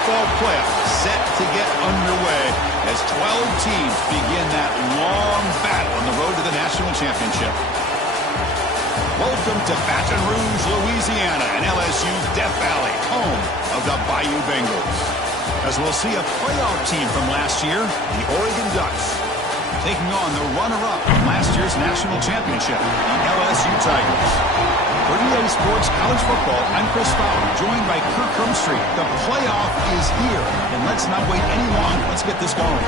football playoff set to get underway as 12 teams begin that long battle on the road to the national championship. Welcome to Baton Rouge, Louisiana, and LSU's Death Valley, home of the Bayou Bengals. As we'll see a playoff team from last year, the Oregon Ducks, taking on the runner-up from last year's national championship, the LSU Tigers. For EA Sports College Football, I'm Chris Fowler, joined by Kirk Crumstreet. The playoff is here, and let's not wait any longer. Let's get this going.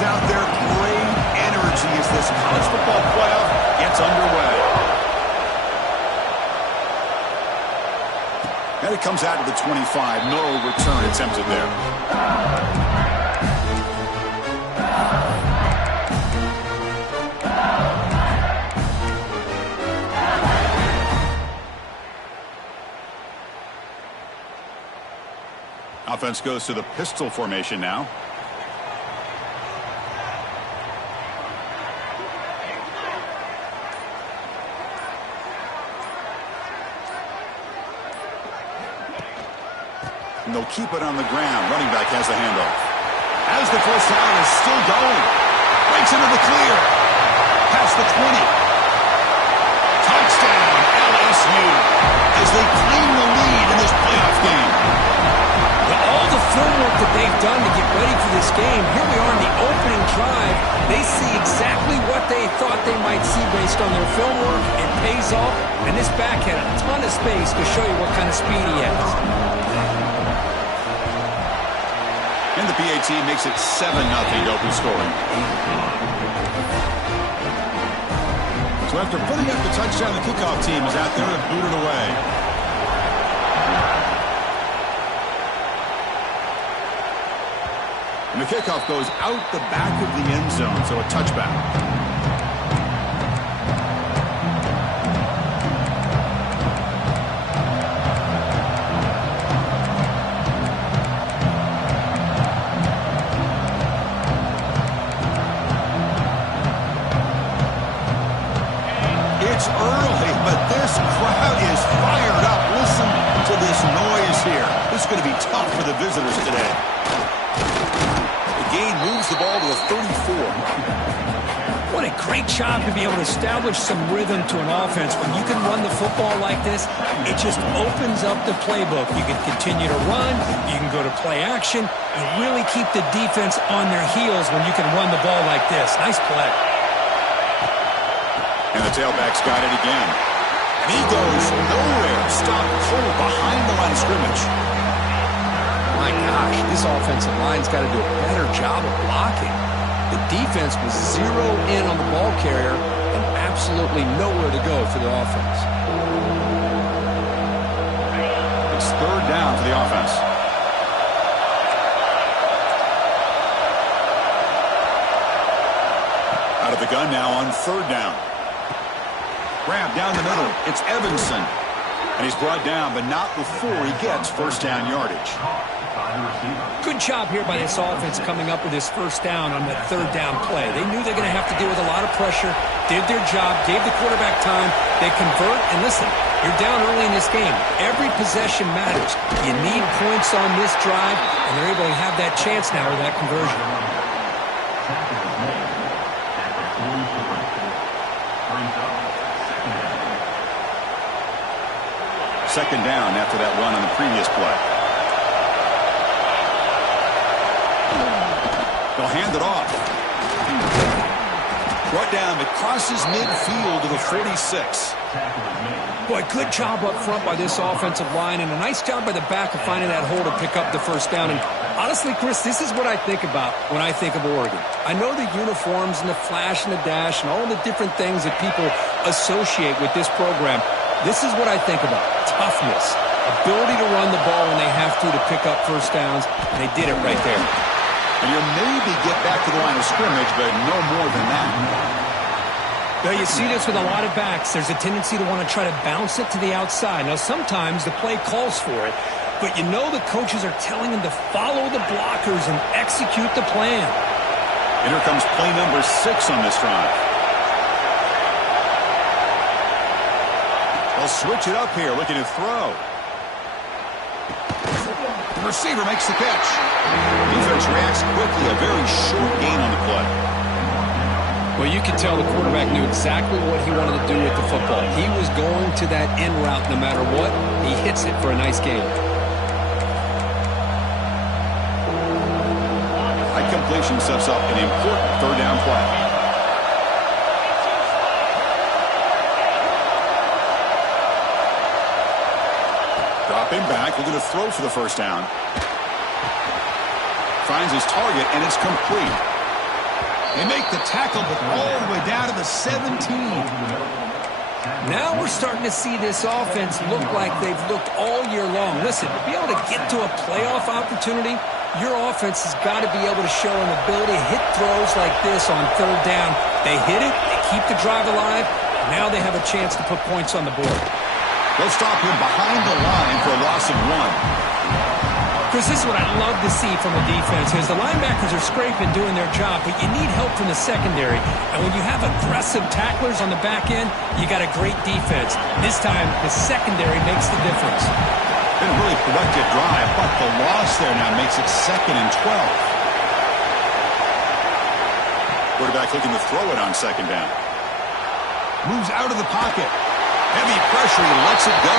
Out there, great energy as this college football playoff gets underway. And it comes out to the 25. No return attempted there. Offense goes to the pistol formation now. And they'll keep it on the ground. Running back has the handoff. As the first down is still going. Breaks into the clear. Past the 20. Touchdown, LSU, as they claim the lead in this playoff game. All the film work that they've done to get ready for this game, here we are in the opening drive. They see exactly what they thought they might see based on their film work. It pays off, and this back had a ton of space to show you what kind of speed he has. And the PAT makes it 7-0 open scoring. So after putting up the touchdown, the kickoff team is out there to boot it away. And the kickoff goes out the back of the end zone, so a touchback. It's early, but this crowd is fired up. Listen to this noise here. This is going to be tough for the visitors today. The gain moves the ball to the 34. What a great job to be able to establish some rhythm to an offense. When you can run the football like this, it just opens up the playbook. You can continue to run. You can go to play action. You really keep the defense on their heels when you can run the ball like this. Nice play. And the tailback's got it again. And he goes nowhere. Stopped cold behind the line of scrimmage. My gosh, this offensive line's got to do a better job of blocking. The defense was zero in on the ball carrier and absolutely nowhere to go for the offense. It's third down for the offense. Out of the gun now on third down. Grab down the middle. It's Evanson. And he's brought down, but not before he gets first down yardage. Good job here by this offense coming up with this first down on that third down play. They knew they're going to have to deal with a lot of pressure, did their job, gave the quarterback time. They convert, and listen, you're down early in this game. Every possession matters. You need points on this drive, and they're able to have that chance now with that conversion. Second down after that run on the previous play. They'll hand it off. Brought down, it crosses midfield to the 46. Boy, good job up front by this offensive line, and a nice job by the back of finding that hole to pick up the first down. And honestly, Chris, this is what I think about when I think of Oregon. I know the uniforms and the flash and the dash and all the different things that people associate with this program. This is what I think about. Toughness, ability to run the ball when they have to pick up first downs, and they did it right there. And you'll maybe get back to the line of scrimmage, but no more than that. Now, you see this with a lot of backs. There's a tendency to want to try to bounce it to the outside. Now, sometimes the play calls for it, but you know the coaches are telling them to follow the blockers and execute the plan. And here comes play number 6 on this drive. They'll switch it up here, looking to throw. The receiver makes the catch. Defense reacts quickly, a very short gain on the play. Well, you could tell the quarterback knew exactly what he wanted to do with the football. He was going to that in route no matter what. He hits it for a nice gain. High completion sets up an important third down play. Dropping back, looking to throw for the first down. Finds his target, and it's complete. They make the tackle, but all the way down to the 17. Now we're starting to see this offense look like they've looked all year long. Listen, to be able to get to a playoff opportunity, your offense has got to be able to show an ability to hit throws like this on third down. They hit it, they keep the drive alive, now they have a chance to put points on the board. They'll stop him behind the line for a loss of 1. Chris, this is what I love to see from a defense is the linebackers are scraping, doing their job, but you need help from the secondary. And when you have aggressive tacklers on the back end, you got a great defense. This time, the secondary makes the difference. Been a really productive drive, but the loss there now makes it 2nd and 12. Quarterback looking to throw it on 2nd down. Moves out of the pocket. Heavy pressure, he lets it go.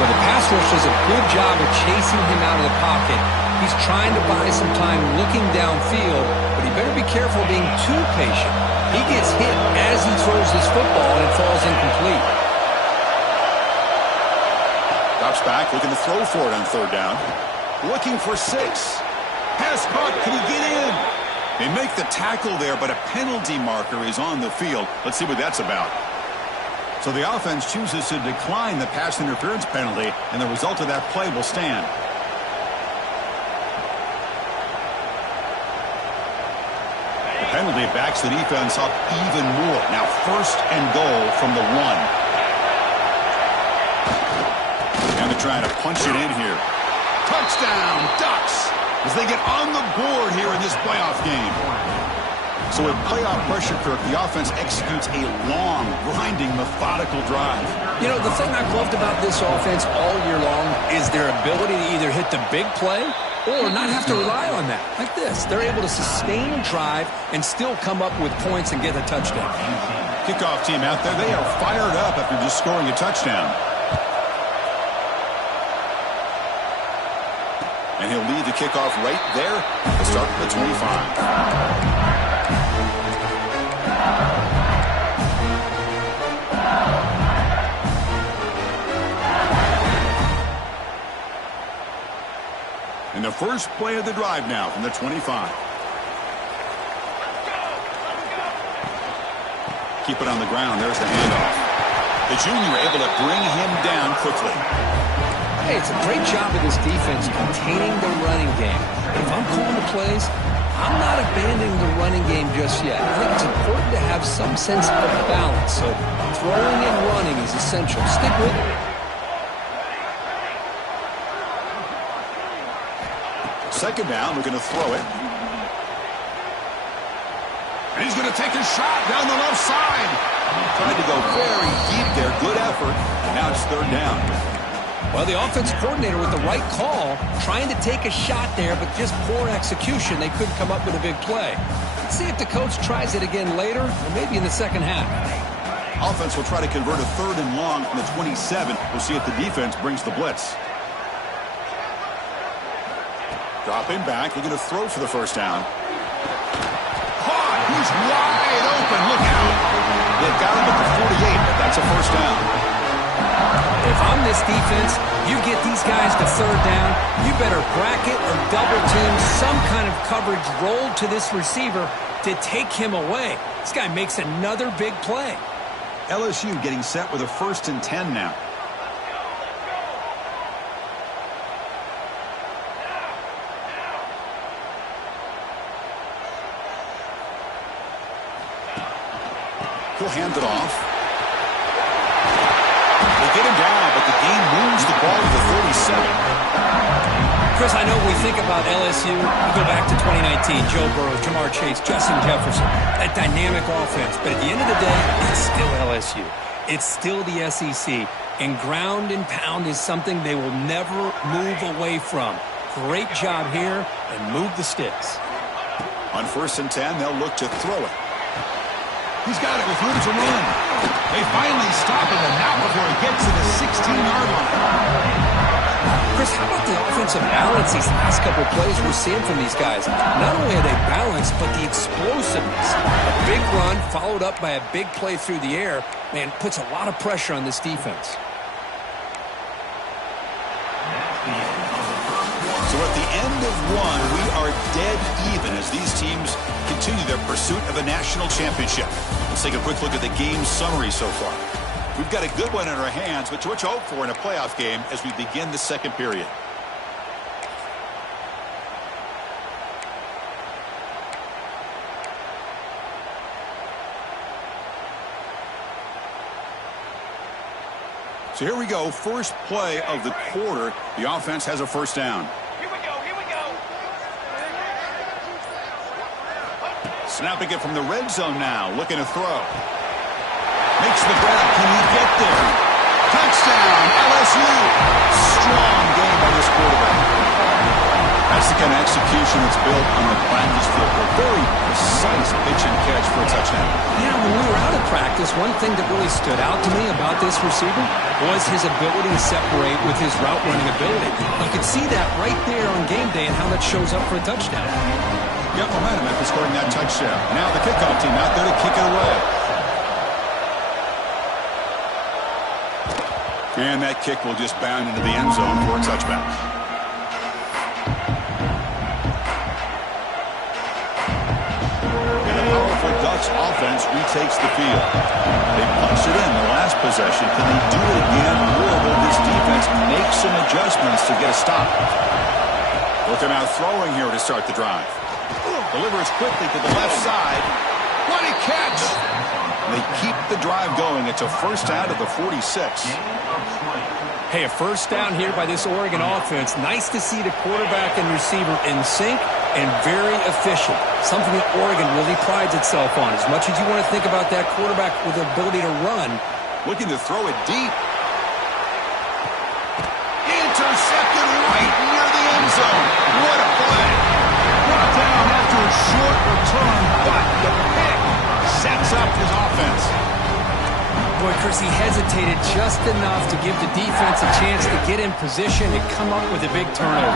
Well, the pass rush does a good job of chasing him out of the pocket. He's trying to buy some time looking downfield, but he better be careful being too patient. He gets hit as he throws this football, and it falls incomplete. Drops back, looking to throw for it on 3rd down. Looking for 6. Pass caught, can he get in? They make the tackle there, but a penalty marker is on the field. Let's see what that's about. So the offense chooses to decline the pass interference penalty, and the result of that play will stand. The penalty backs the defense up even more. Now 1st and goal from the 1. And they're trying to punch it in here. Touchdown, Ducks, as they get on the board here in this playoff game. So with playoff pressure, Kirk, the offense executes a long, grinding, methodical drive. You know, the thing I've loved about this offense all year long is their ability to either hit the big play or not have to rely on that. Like this. They're able to sustain a drive and still come up with points and get a touchdown. Kickoff team out there, they are fired up after just scoring a touchdown. And he'll lead the kickoff right there to start the 25. And the first play of the drive now from the 25. Keep it on the ground. There's the handoff. The junior able to bring him down quickly. Hey, it's a great job of this defense containing the running game. If I'm calling the plays, I'm not abandoning the running game just yet. I think it's important to have some sense of balance. So throwing and running is essential. Stick with it. Second down, we're going to throw it. And he's going to take a shot down the left side. Tried to go very deep there. Good effort. And now it's 3rd down. Well, the offensive coordinator with the right call, trying to take a shot there, but just poor execution. They couldn't come up with a big play. Let's see if the coach tries it again later, or maybe in the second half. Offense will try to convert a 3rd and long from the 27. We'll see if the defense brings the blitz. Dropping back, looking to throw for the first down. Caught! He's wide open. Look out! They've got him at the 48, but that's a first down. If I'm this defense, you get these guys to 3rd down, you better bracket or double team some kind of coverage rolled to this receiver to take him away. This guy makes another big play. LSU getting set with a 1st and 10 now. He'll hand it off. They get him down, but the game moves the ball to the 37. Chris, I know when we think about LSU, we go back to 2019, Joe Burrow, Jamar Chase, Justin Jefferson, that dynamic offense. But at the end of the day, it's still LSU. It's still the SEC. And ground and pound is something they will never move away from. Great job here, and move the sticks. On 1st and 10, they'll look to throw it. He's got it with room to run. They finally stop him, and now before he gets to the 16-yard line. Chris, how about the offensive balance these last couple of plays we're seeing from these guys? Not only are they balanced, but the explosiveness. A big run followed up by a big play through the air, man, puts a lot of pressure on this defense. So at the end of one, we are dead even as these teams continue their pursuit of a national championship. Let's take a quick look at the game summary so far. We've got a good one in our hands, but what you hope for in a playoff game as we begin the second period. So here we go, first play of the quarter. The offense has a first down. Here we go. Snapping it from the red zone now, looking to throw. Makes the grab. Can he get there? Touchdown, LSU. Strong game by this quarterback. That's the kind of execution that's built on the practice field. A very precise pitch and catch for a touchdown. Yeah, when we were out of practice, one thing that really stood out to me about this receiver was his ability to separate with his route running ability. You could see that right there on game day and how that shows up for a touchdown. Got momentum after scoring that touchdown. Now the kickoff team out there to kick it away. And that kick will just bound into the end zone for a touchback. And the powerful Ducks offense retakes the field. They punched it in the last possession. Can they do it again, or will this defense make some adjustments to get a stop? Looking out throwing here to start the drive. Delivers quickly to the left side. What a catch! They keep the drive going. It's a first down at the 46. Hey, a first down here by this Oregon offense. Nice to see the quarterback and receiver in sync and very efficient. Something that Oregon really prides itself on. As much as you want to think about that quarterback with the ability to run. Looking to throw it deep. Intercepted right near the end zone. What a play. Brought down after a short return, but the pick sets up his offense. Boy, Chris, he hesitated just enough to give the defense a chance to get in position and come up with a big turnover.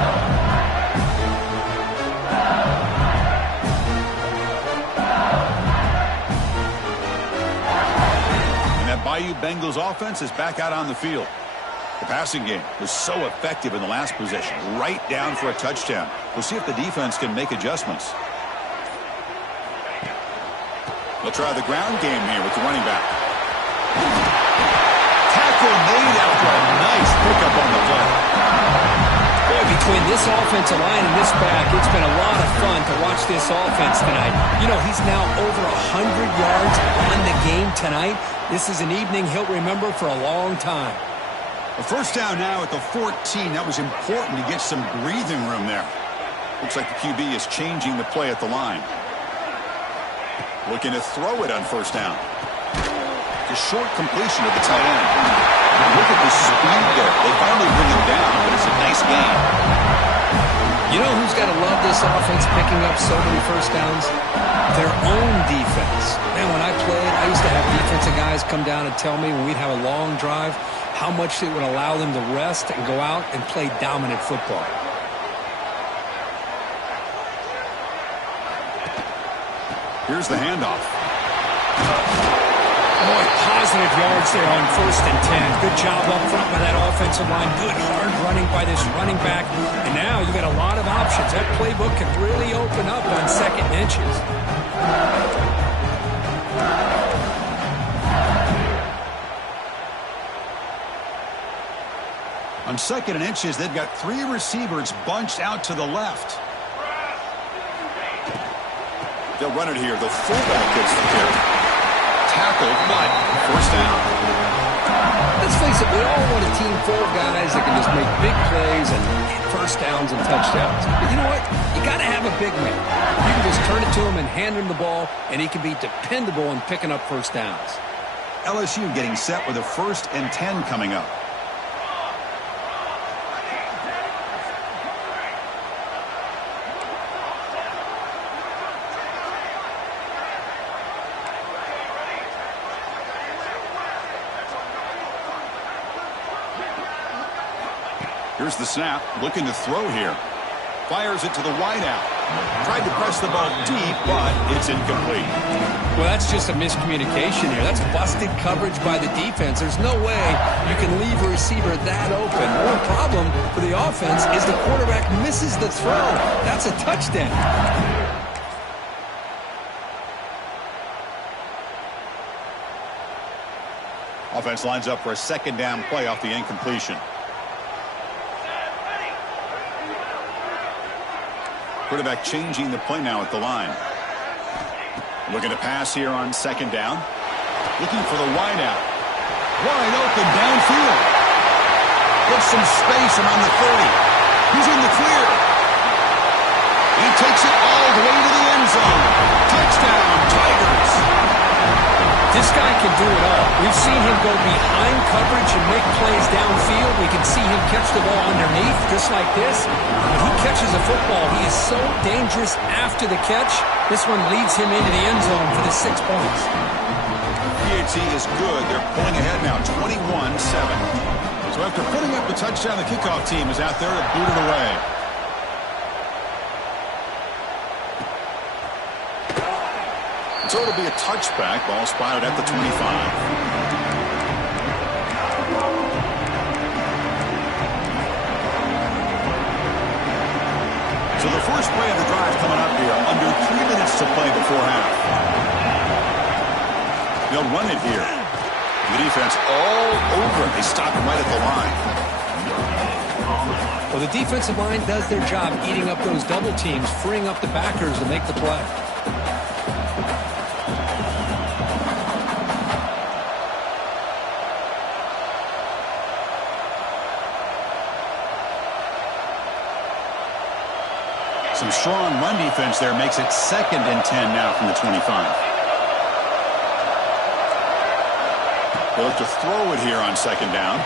And that Bayou Bengals offense is back out on the field. The passing game was so effective in the last possession, right down for a touchdown. We'll see if the defense can make adjustments. They'll try the ground game here with the running back. Tackle made after a nice pickup on the play. Boy, between this offensive line and this back, it's been a lot of fun to watch this offense tonight. You know, he's now over 100 yards on the game tonight. This is an evening he'll remember for a long time. A first down now at the 14. That was important to get some breathing room there. Looks like the QB is changing the play at the line. Looking to throw it on first down. A short completion of the tight end. Look at the speed there. They finally bring him down, but it's a nice game. You know who's got to love this offense picking up so many first downs? Their own defense. Man, when I played, I used to have defensive guys come down and tell me when we'd have a long drive how much it would allow them to rest and go out and play dominant football. Here's the handoff. Boy, positive yards there on 1st and 10. Good job up front by that offensive line. Good hard running by this running back. And now you got a lot of options. That playbook can really open up on 2nd and inches. On 2nd and inches, they've got 3 receivers bunched out to the left. They'll run it here. The fullback gets the carry. tackled, but first down. Let's face it, we all want a team full of guys that can just make big plays and first downs and touchdowns. But you know what? You got to have a big man. You can just turn it to him and hand him the ball, and he can be dependable in picking up first downs. LSU getting set with a 1st and 10 coming up. Here's the snap, looking to throw here. Fires it to the wideout. Tried to press the ball deep, but it's incomplete. Well, that's just a miscommunication here. That's busted coverage by the defense. There's no way you can leave a receiver that open. The only problem for the offense is the quarterback misses the throw. That's a touchdown. Offense lines up for a 2nd down play off the incompletion. Quarterback changing the play now at the line. Looking to pass here on 2nd down. Looking for the wideout. Wide open downfield. Gets some space around the 30. He's in the clear. He takes it all the way to the end zone. Touchdown, Tigers. This guy can do it all. We've seen him go behind coverage and make plays downfield. We can see him catch the ball underneath, just like this. When he catches a football, he is so dangerous after the catch. This one leads him into the end zone for the 6 points. PAT is good. They're pulling ahead now, 21-7. So after putting up the touchdown, the kickoff team is out there to boot it away. So it'll be a touchback. Ball spotted at the 25. So the first play of the drive coming up here. Under 3 minutes to play before half. They'll run it here. The defense all over it. They stop him right at the line. Well, the defensive line does their job eating up those double teams, freeing up the backers to make the play. Some strong run defense there makes it 2nd and 10 now from the 25. They look to throw it here on 2nd down.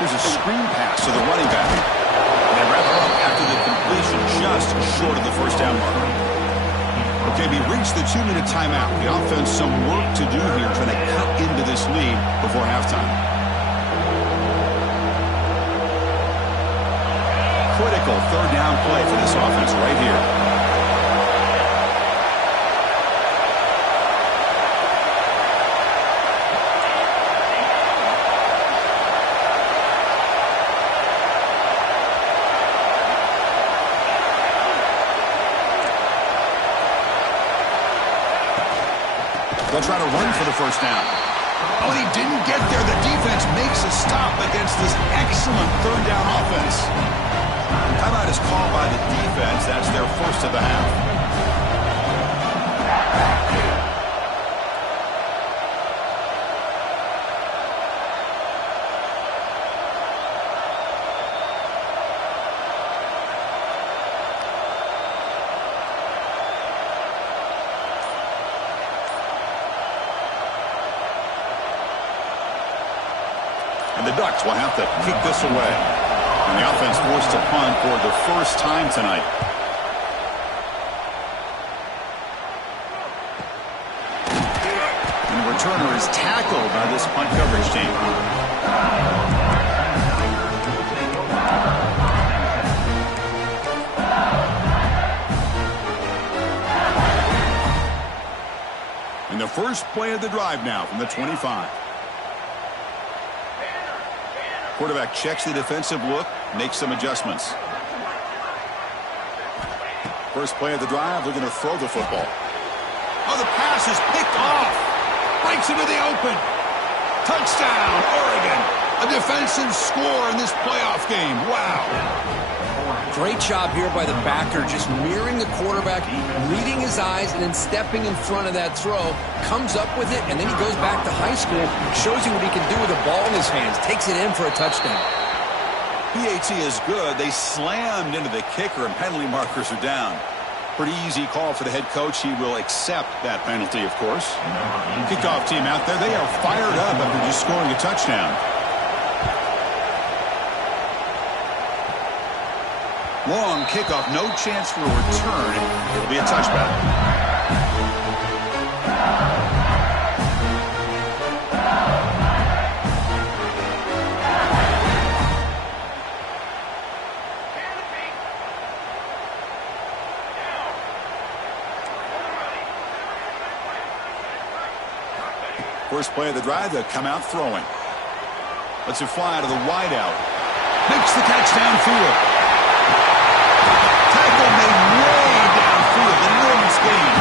Here's a screen pass to the running back. And they wrap it up after the completion, just short of the first down marker. Okay, we reached the 2-minute timeout. The offense some work to do here trying to cut into this lead before halftime. Critical 3rd down play for this offense right here. They'll try to run for the first down. Oh, and he didn't get there. The defense makes a stop against this excellent 3rd down offense. Timeout is called by the defense. That's their first of the half. And the Ducks will have to kick this away. And the offense forced to punt for the first time tonight. And the returner is tackled by this punt coverage team. And the first play of the drive now from the 25. Quarterback checks the defensive look, makes some adjustments. First play of the drive, looking to throw the football. Oh, the pass is picked off. Breaks into the open. Touchdown, Oregon. A defensive score in this playoff game. Wow. Great job here by the backer, just mirroring the quarterback, reading his eyes, and then stepping in front of that throw, comes up with it, and then he goes back to high school, shows you what he can do with a ball in his hands, takes it in for a touchdown. PAT is good. They slammed into the kicker, and penalty markers are down. Pretty easy call for the head coach. He will accept that penalty, of course. Kickoff team out there. They are fired up after just scoring a touchdown. Long kickoff, no chance for a return. It'll be a touchback. First play of the drive, they'll come out throwing. Lets it fly to the wideout. Makes the catch downfield. Tackle made way downfield. Enormous gain.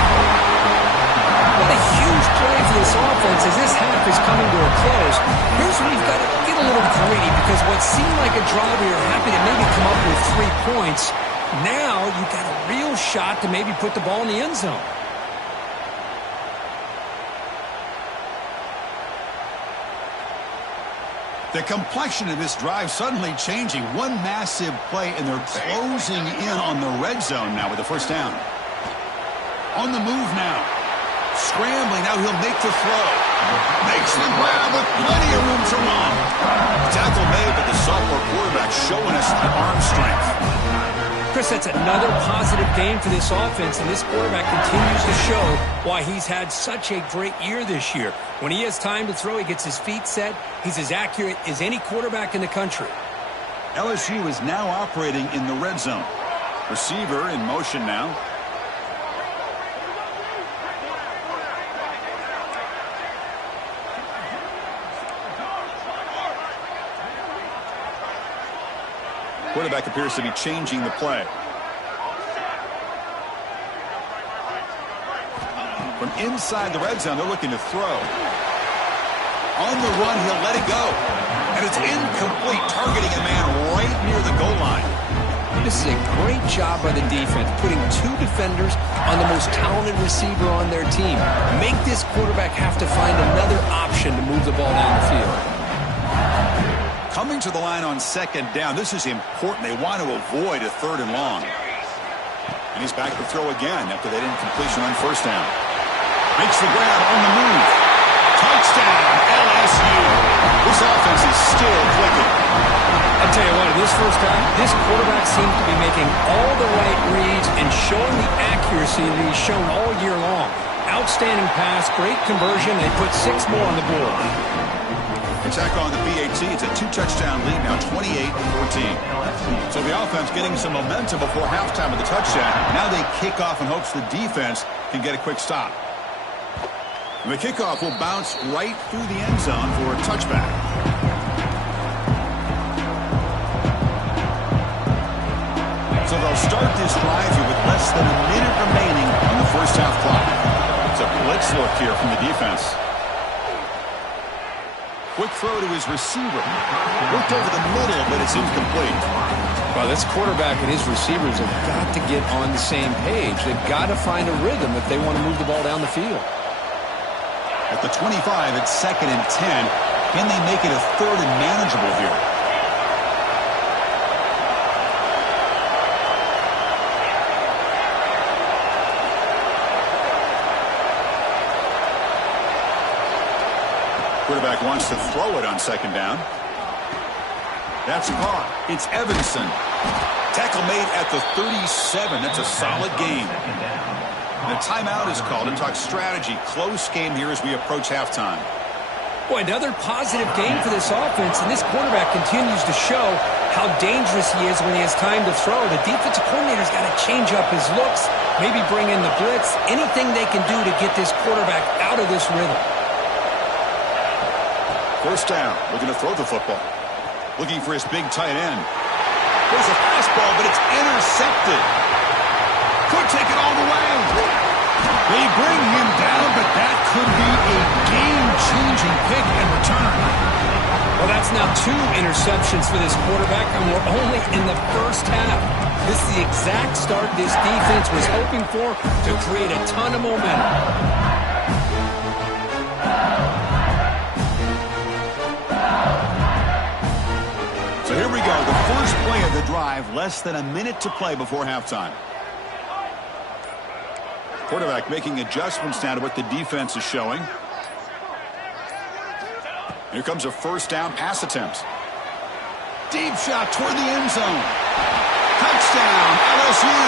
What a huge play for this offense as this half is coming to a close. Here's where you've got to get a little greedy because what seemed like a drive where you're happy to maybe come up with 3 points, now you've got a real shot to maybe put the ball in the end zone. The complexion of this drive suddenly changing. One massive play, and they're closing in on the red zone now with the first down. On the move now. Scrambling. Now he'll make the throw. Makes the grab with plenty of room to run. Tackle made, but the sophomore quarterback showing us the arm strength. Chris, that's another positive game for this offense, and this quarterback continues to show why he's had such a great year this year. When he has time to throw, he gets his feet set. He's as accurate as any quarterback in the country. LSU is now operating in the red zone. Receiver in motion now. Quarterback appears to be changing the play. From inside the red zone, they're looking to throw. On the run, he'll let it go. And it's incomplete, targeting a man right near the goal line. This is a great job by the defense, putting 2 defenders on the most talented receiver on their team. Make this quarterback have to find another option to move the ball down the field. Coming to the line on second down. This is important. They want to avoid a 3rd and long. And he's back to throw again after that incompletion on first down. Makes the grab on the move. Touchdown, LSU. This offense is still clicking. I'll tell you what, in this first half, this quarterback seems to be making all the right reads and showing the accuracy that he's shown all year long. Outstanding pass, great conversion. They put 6 more on the board. Attack on the BAT. It's a 2-touchdown lead now, 28-14. So the offense getting some momentum before halftime with the touchdown. Now they kick off in hopes the defense can get a quick stop. And the kickoff will bounce right through the end zone for a touchback. So they'll start this drive here with less than a minute remaining on the first half clock. It's a blitz look here from the defense. Quick throw to his receiver. Worked over the middle, but it's incomplete. Well, this quarterback and his receivers have got to get on the same page. They've got to find a rhythm if they want to move the ball down the field. At the 25, it's 2nd and 10. Can they make it a 3rd and manageable here? Quarterback wants to throw it on second down. That's caught. It's Evanson. Tackle made at the 37. That's a solid gain. And a timeout is called to talk strategy. Close game here as we approach halftime. Boy, another positive game for this offense, and this quarterback continues to show how dangerous he is when he has time to throw. The defensive coordinator's got to change up his looks, maybe bring in the blitz, anything they can do to get this quarterback out of this rhythm. First down, looking to throw the football. Looking for his big tight end. There's a fastball, but it's intercepted. Could take it all the way. They bring him down, but that could be a game-changing pick and return. Well, that's now 2 interceptions for this quarterback, and we're only in the first half. This is the exact start this defense was hoping for to create a ton of momentum. So here we go, the first play of the drive, less than a minute to play before halftime. Quarterback making adjustments now to what the defense is showing. Here comes a first down pass attempt. Deep shot toward the end zone. Touchdown, LSU.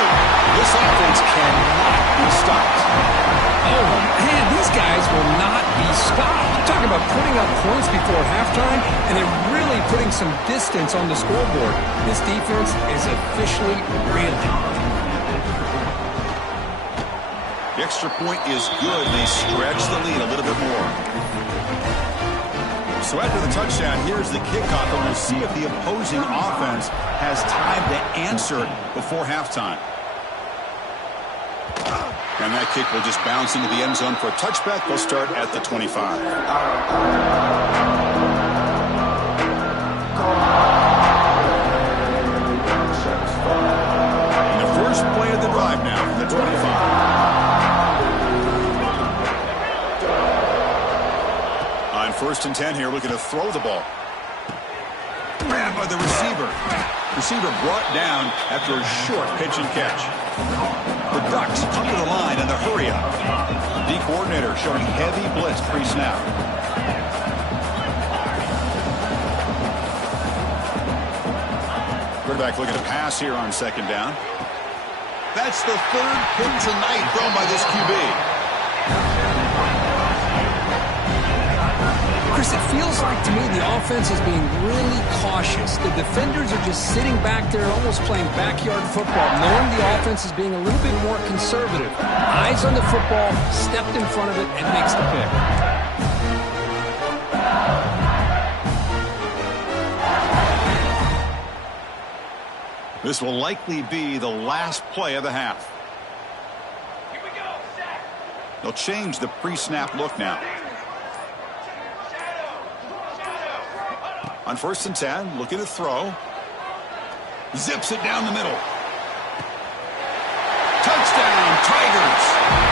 This offense cannot be stopped. Oh, man, these guys will not be stopped. You're talking about putting up points before halftime, and they're really putting some distance on the scoreboard. This defense is officially reeling. The extra point is good. They stretch the lead a little bit more. So after the touchdown, here's the kickoff, and we'll see if the opposing offense has time to answer before halftime. And that kick will just bounce into the end zone for a touchback. They'll start at the 25. And the first play of the drive now from the 25. First and 10 here, looking to throw the ball. Grabbed by the receiver. Receiver brought down after a short pitch and catch. The Ducks up to the line in the hurry up. D coordinator showing heavy blitz pre-snap. Quarterback looking to pass here on second down. That's the third pick tonight thrown by this QB. Chris, it feels like to me the offense is being really cautious. The defenders are just sitting back there almost playing backyard football, knowing the offense is being a little bit more conservative. Eyes on the football, stepped in front of it, and makes the pick. This will likely be the last play of the half. Here we go, set. They'll change the pre-snap look now. On first and 10, looking to throw. Zips it down the middle. Touchdown, Tigers.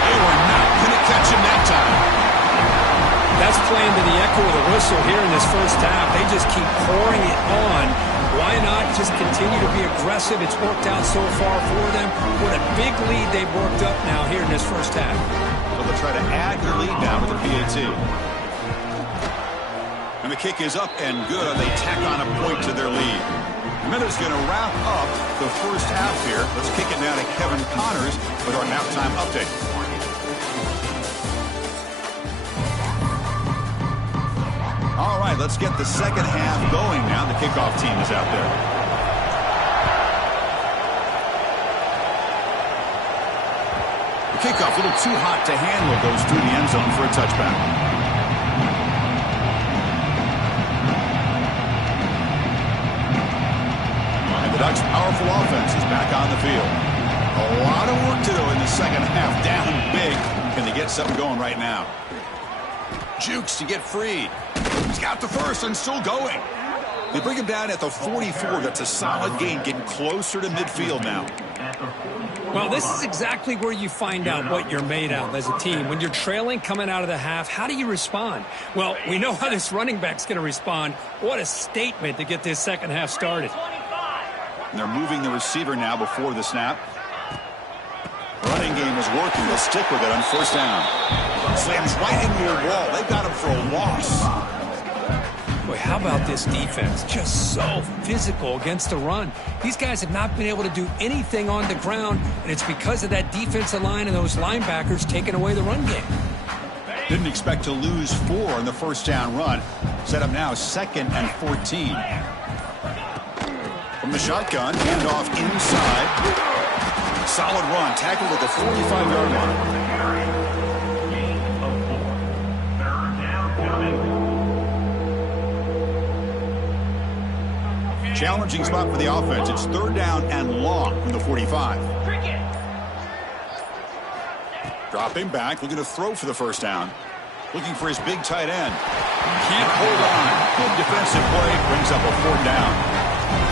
They were not going to catch him that time. That's playing to the echo of the whistle here in this first half. They just keep pouring it on. Why not just continue to be aggressive? It's worked out so far for them. What a big lead they've worked up now here in this first half. So they'll try to add the lead now with the PAT. And the kick is up and good. They tack on a point to their lead. The Minnows going to wrap up the first half here. Let's kick it down to Kevin Connors with our halftime update. All right, let's get the second half going now. The kickoff team is out there. The kickoff a little too hot to handle, goes through the end zone for a touchback. The Ducks' powerful offense is back on the field. A lot of work to do in the second half. Down big. Can they get something going right now? Jukes to get free. He's got the first and still going. They bring him down at the 44. That's a solid gain, getting closer to midfield now. Well, this is exactly where you find out what you're made of as a team. When you're trailing coming out of the half, how do you respond? Well, we know how this running back's going to respond. What a statement to get this second half started. And they're moving the receiver now before the snap. Running game is working. They'll stick with it on first down. Slams right into a wall. They've got him for a loss. Boy, how about this defense? Just so physical against the run. These guys have not been able to do anything on the ground, and it's because of that defensive line and those linebackers taking away the run game. Didn't expect to lose 4 in the first down run. Set up now 2nd and 14. From the shotgun, hand off inside. Solid run, tackled at the 45-yard line. Challenging spot for the offense. It's 3rd down and long from the 45. Dropping back, looking to throw for the first down. Looking for his big tight end. Can't hold on. Good defensive play. Brings up a 4th down.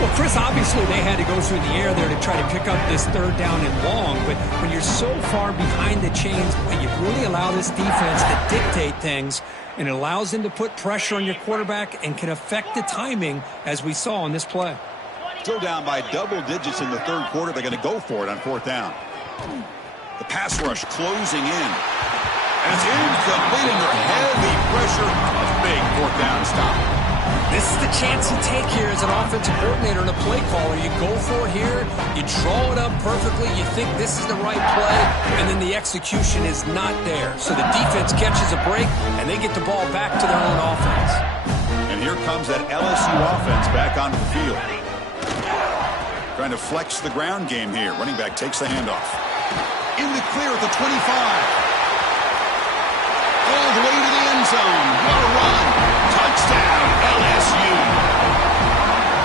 Well, Chris, obviously they had to go through the air there to try to pick up this 3rd down and long, but when you're so far behind the chains, you really allow this defense to dictate things, and it allows them to put pressure on your quarterback and can affect the timing, as we saw on this play. Still down by double digits in the 3rd quarter. They're going to go for it on 4th down. The pass rush closing in. And it's incomplete under heavy pressure. A big 4th down stop. This is the chance you take here as an offensive coordinator and a play caller. You go for it here, you draw it up perfectly, you think this is the right play, and then the execution is not there. So the defense catches a break, and they get the ball back to their own offense. And here comes that LSU offense back onto the field. Trying to flex the ground game here. Running back takes the handoff. In the clear at the 25. All the way to the end zone. What a run. Touchdown, LSU.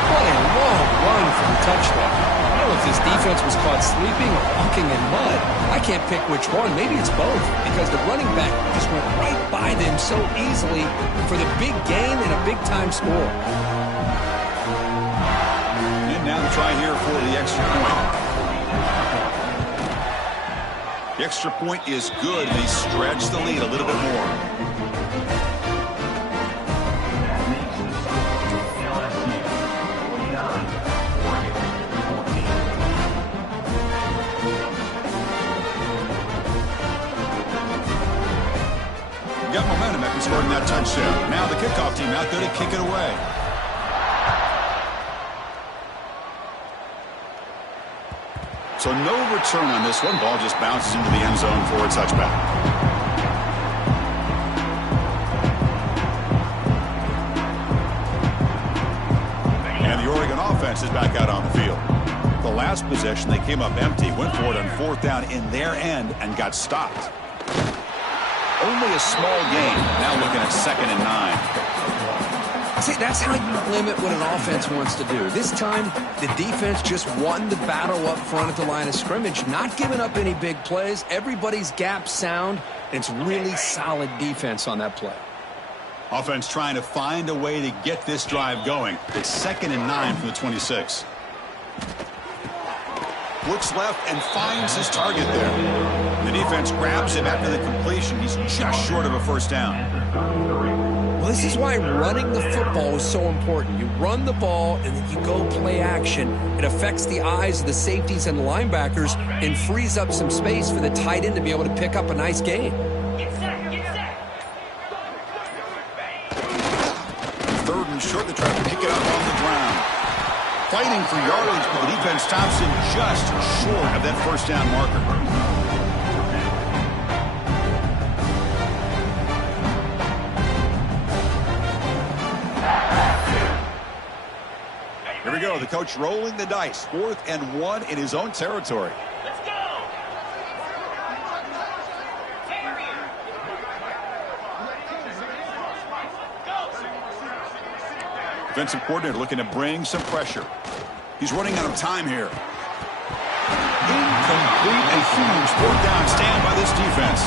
What a long run for the touchdown. I don't know if this defense was caught sleeping or walking in mud. I can't pick which one. Maybe it's both, because the running back just went right by them so easily for the big gain and a big-time score. And now the try here for the extra point. The extra point is good, and they stretch the lead a little bit more. Got momentum after scoring that touchdown. Now the kickoff team out there to kick it away. So no return on this one. Ball just bounces into the end zone for a touchback. And the Oregon offense is back out on the field. The last possession, they came up empty, went for it on 4th down in their end, and got stopped. Only a small gain. Now looking at 2nd and 9. See, that's how you limit what an offense wants to do. This time, the defense just won the battle up front at the line of scrimmage, not giving up any big plays. Everybody's gap sound. It's really solid defense on that play. Offense trying to find a way to get this drive going. It's 2nd and 9 from the 26. Looks left and finds his target there. The defense grabs him after the completion. He's just short of a 1st down. Well, this is why running the football is so important. You run the ball, and then you go play action. It affects the eyes of the safeties and the linebackers and frees up some space for the tight end to be able to pick up a nice gain. Get set, get set. 3rd and short. They try to pick it up on the ground. Fighting for yardage, but the defense stops him just short of that 1st down marker. Here we go. The coach rolling the dice. 4th and 1 in his own territory. Let's go. Defensive coordinator looking to bring some pressure. He's running out of time here. Incomplete. A huge 4th down stand by this defense.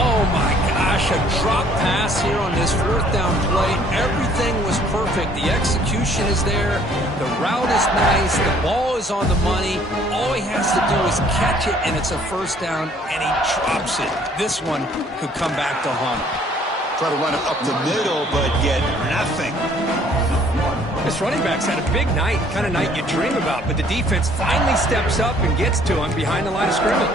Oh, my gosh. A drop pass here on this 4th down play. Everything was perfect. The execution is there. The route is nice. The ball is on the money. All he has to do is catch it, and it's a 1st down, and he drops it. This one could come back to haunt him. Try to run it up the middle, but get nothing. This running back's had a big night, kind of night you dream about, but the defense finally steps up and gets to him behind the line of scrimmage.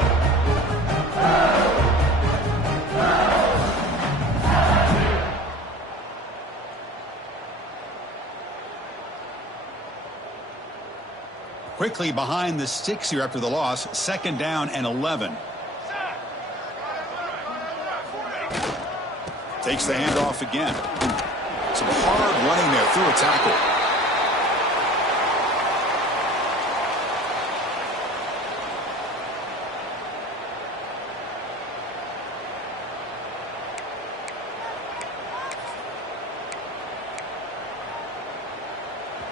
Quickly behind the sticks here after the loss. 2nd down and 11. Takes the handoff again. Some hard running there through a tackle.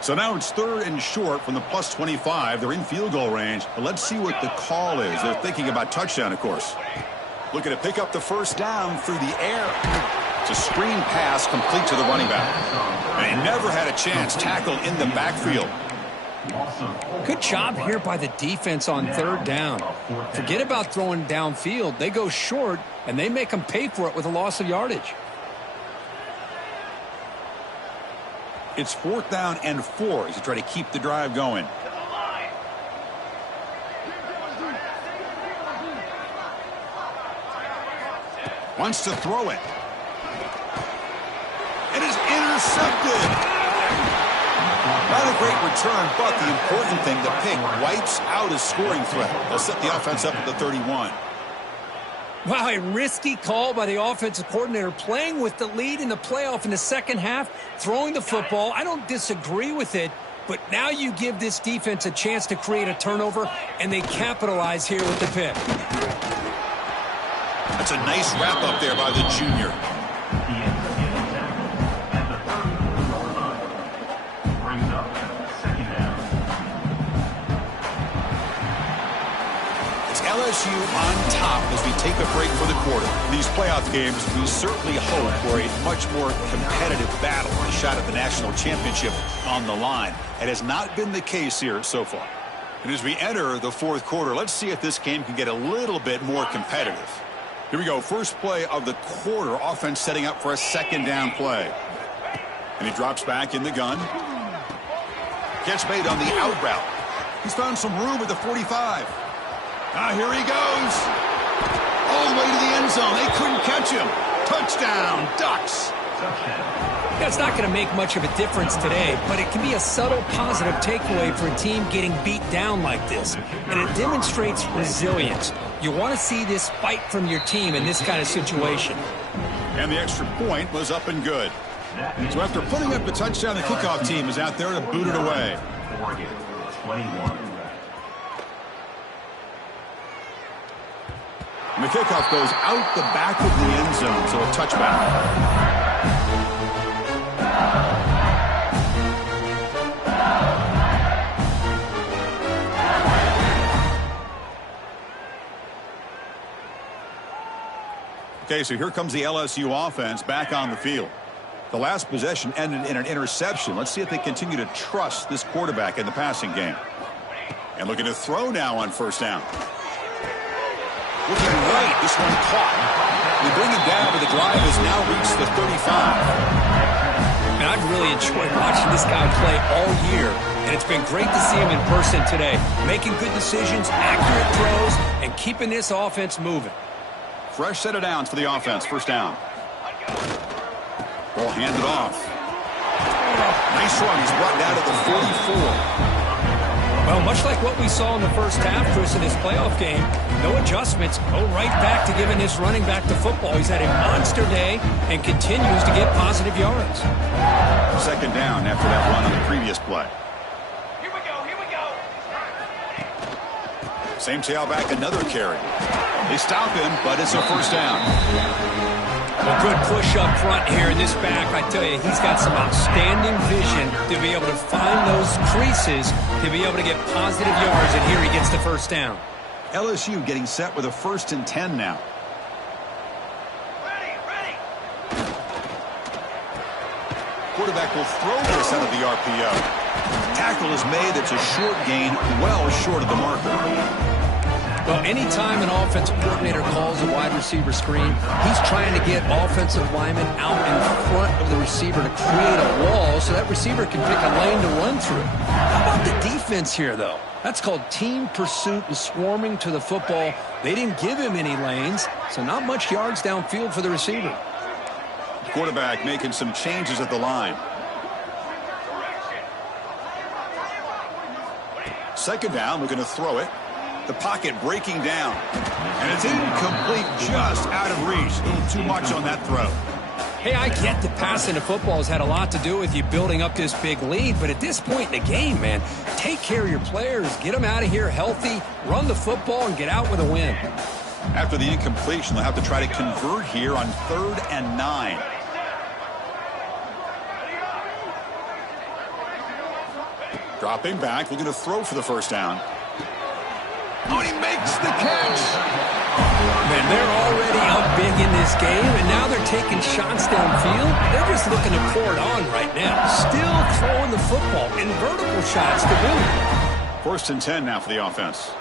So now it's 3rd and short from the +25. They're in field goal range. But let's see what the call is. They're thinking about touchdown, of course. Looking to pick up the first down through the air. It's a screen pass complete to the running back. And he never had a chance. Tackle in the backfield. Good job here by the defense on third down. Forget about throwing downfield. They go short, and they make them pay for it with a loss of yardage. It's 4th down and 4 as you try to keep the drive going. Wants to throw it. It is intercepted. Not a great return, but the important thing, the pick wipes out his scoring threat. They'll set the offense up at the 31. Wow, a risky call by the offensive coordinator, playing with the lead in the playoff in the second half, throwing the football. I don't disagree with it, but now you give this defense a chance to create a turnover, and they capitalize here with the pick. That's a nice wrap up there by the junior. LSU on top as we take a break for the quarter. These playoff games, we certainly hope for a much more competitive battle, a shot at the national championship on the line. It has not been the case here so far. And as we enter the 4th quarter, let's see if this game can get a little bit more competitive. Here we go, first play of the quarter, offense setting up for a 2nd down play. And he drops back in the gun. Gets made on the out route. He's found some room at the 45. Here he goes. All the way to the end zone. They couldn't catch him. Touchdown, Ducks. Yeah, it's not going to make much of a difference today, but it can be a subtle positive takeaway for a team getting beat down like this. And it demonstrates resilience. You want to see this fight from your team in this kind of situation. And the extra point was up and good. So after putting up the touchdown, the kickoff team is out there to boot it away. And the kickoff goes out the back of the end zone, so a touchback. Okay, so here comes the LSU offense back on the field. The last possession ended in an interception. Let's see if they continue to trust this quarterback in the passing game. And looking to throw now on first down. Looking right, this one caught. They bring him down, but the drive has now reached the 35. And I've really enjoyed watching this guy play all year, and it's been great to see him in person today, making good decisions, accurate throws, and keeping this offense moving. Fresh set of downs for the offense, first down. Ball handed off. Nice run, he's brought down to the 44. Well, much like what we saw in the first half, Chris, in this playoff game, no adjustments, go right back to giving this running back the football. He's had a monster day and continues to get positive yards. Second down after that run on the previous play. Here we go, here we go. Same tailback, another carry. They stop him, but it's a first down. A good push up front here in this back. I tell you, he's got some outstanding vision to be able to find those creases, to be able to get positive yards, and here he gets the first down. LSU getting set with a 1st and 10 now. Ready. Quarterback will throw this out of the RPO. Tackle is made. It's a short gain, well short of the marker. Well, anytime an offensive coordinator calls a wide receiver screen, he's trying to get offensive linemen out in front of the receiver to create a wall so that receiver can pick a lane to run through. How about the defense here, though? That's called team pursuit and swarming to the football. They didn't give him any lanes, so not much yards downfield for the receiver. Quarterback making some changes at the line. Second down, looking to throw it. The pocket breaking down. And it's incomplete, just out of reach. A little too much on that throw. Hey, I get the passing of football has had a lot to do with you building up this big lead, but at this point in the game, man, take care of your players. Get them out of here healthy, run the football, and get out with a win. After the incompletion, they'll have to try to convert here on 3rd and 9. Dropping back, looking to throw for the first down. Oh, and he makes the catch. Man, they're already up big in this game, and now they're taking shots downfield. They're just looking to pour it on right now. Still throwing the football in vertical shots to boot. 1st and 10 now for the offense.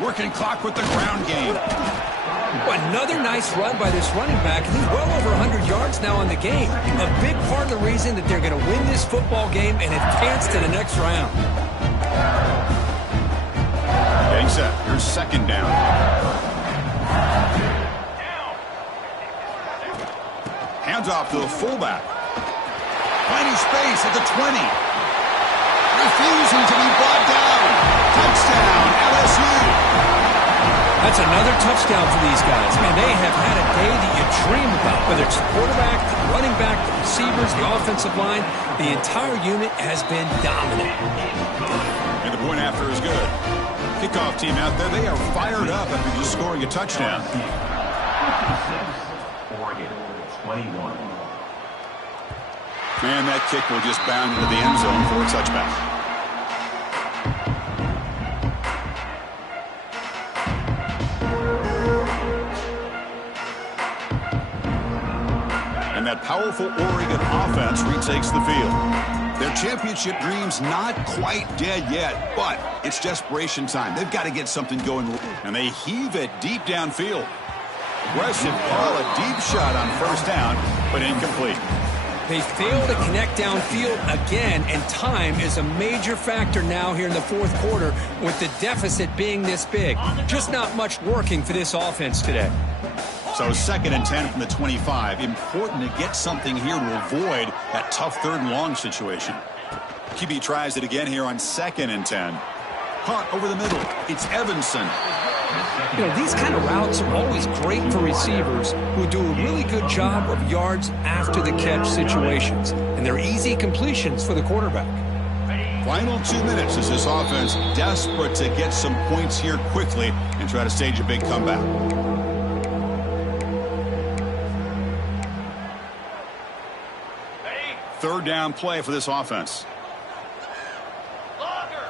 Working clock with the ground game. Another nice run by this running back. He's well over 100 yards now on the game. A big part of the reason that they're going to win this football game and advance to the next round. Getting set. Here's 2nd down. Hands off to the fullback. Finding space at the 20. Refusing to be brought down. Touchdown, LSU. That's another touchdown for these guys. Man, they have had a day that you dream about. Whether it's the quarterback, the running back, the receivers, the offensive line, the entire unit has been dominant. And the point after is good. Kickoff team out there, they are fired up after just scoring a touchdown. Oregon, 21. And that kick will just bound into the end zone for a touchback. And that powerful Oregon offense retakes the field. Their championship dreams not quite dead yet, but it's desperation time. They've got to get something going, and they heave it deep downfield. Aggressive call, a deep shot on 1st down, but incomplete. They fail to connect downfield again, and time is a major factor now here in the 4th quarter with the deficit being this big. Just not much working for this offense today. So 2nd and 10 from the 25. Important to get something here to avoid that tough 3rd and long situation. QB tries it again here on 2nd and 10. Caught over the middle. It's Evanson. You know, these kind of routes are always great for receivers who do a really good job of yards after the catch situations. And they're easy completions for the quarterback. Final 2 minutes as this offense desperate to get some points here quickly and try to stage a big comeback. Ready? 3rd down play for this offense. Longer.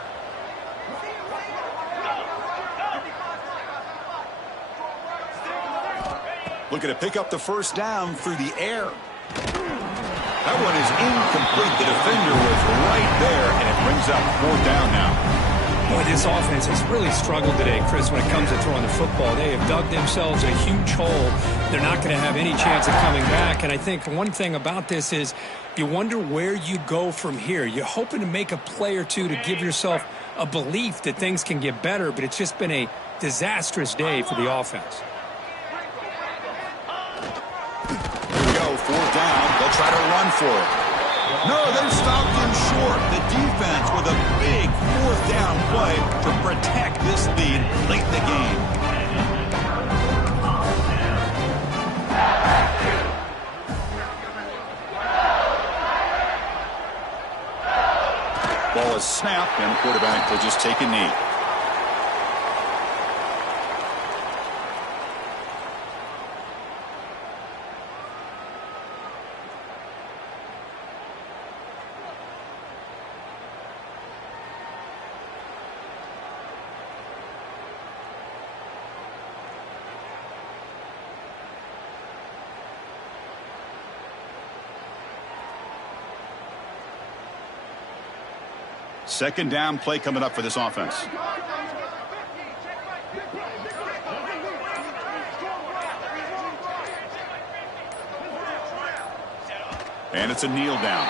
Looking to pick up the 1st down through the air. That one is incomplete. The defender was right there, and it brings up 4th down now. Boy, this offense has really struggled today, Chris, when it comes to throwing the football. They have dug themselves a huge hole. They're not going to have any chance of coming back. And I think one thing about this is you wonder where you go from here. You're hoping to make a play or two to give yourself a belief that things can get better, but it's just been a disastrous day for the offense. Here we go, 4th down. They'll try to run for it. No, they stopped him short. The defense with a big 4th down play to protect this lead late in the game. Ball is snapped, and the quarterback will just take a knee. Second down play coming up for this offense. And it's a kneel down.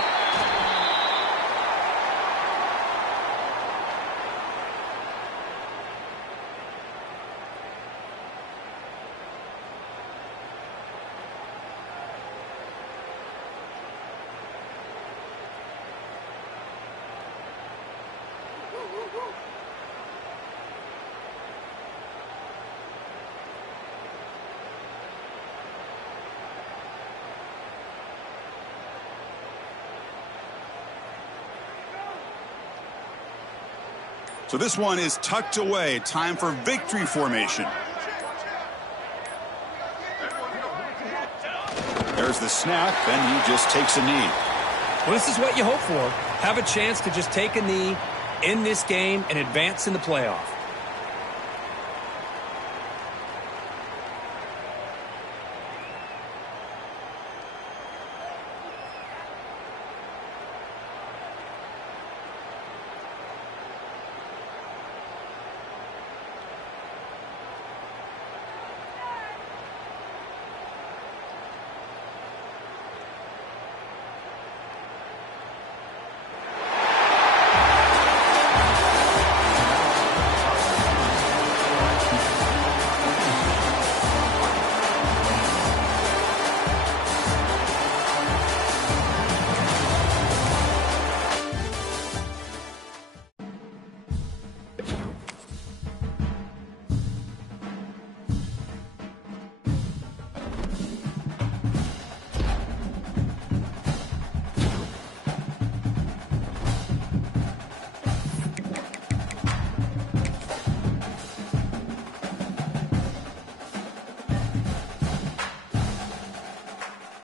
So this one is tucked away. Time for victory formation. There's the snap, and he just takes a knee. Well, this is what you hope for. Have a chance to just take a knee in this game and advance in the playoff.